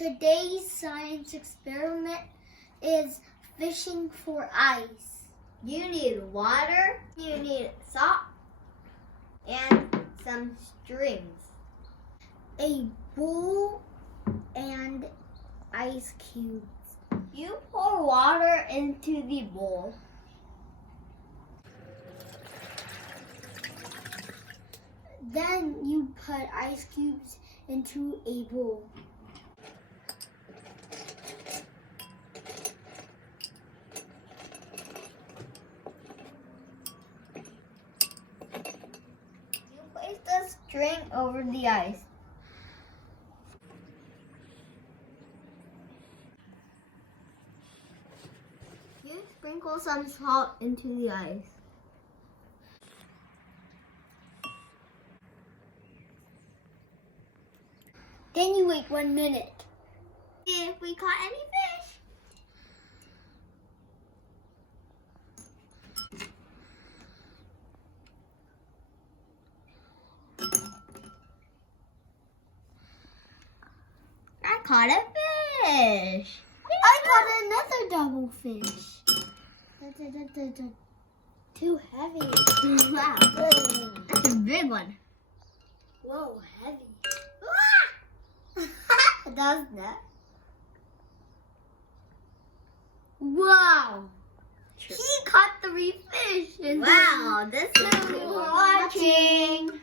Today's science experiment is fishing for ice. You need water, you need salt, and some strings. A bowl and ice cubes. You pour water into the bowl. Then you put ice cubes into a bowl. You place the string over the ice. You sprinkle some salt into the ice. Then you wait 1 minute. See if we caught any fish. I caught a fish. I caught another double fish. Too heavy. Wow, that's a big one. Whoa, heavy. That was that. Wow. He caught 3 fish. Wow, this is watching.